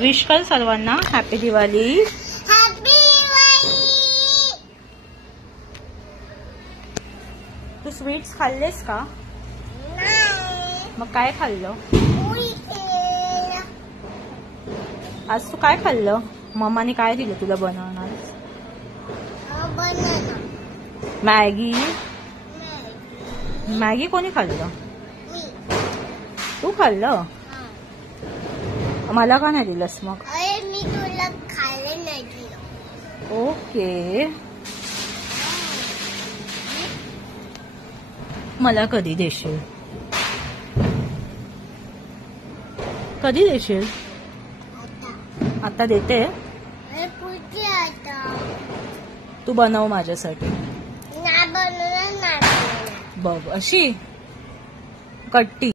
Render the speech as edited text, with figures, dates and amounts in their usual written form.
Wish कर सर्वांना happy Diwali. तू sweets खाल्लेस का? मग काय खाल्लं आज? तू काय खाल्लं? मम्माने काय दिलं तुला बनवणार? मॅगी. मॅगी कोणी खाल्लं? तू खाल्लं? मला का नाही दिलंस मग? मी तुला खायला नाही दिलं. ओके. मला कधी देशील? कधी देशील? आता देते. तू बनव माझ्यासाठी. नाही बनवणार. बघ अशी कट्टी.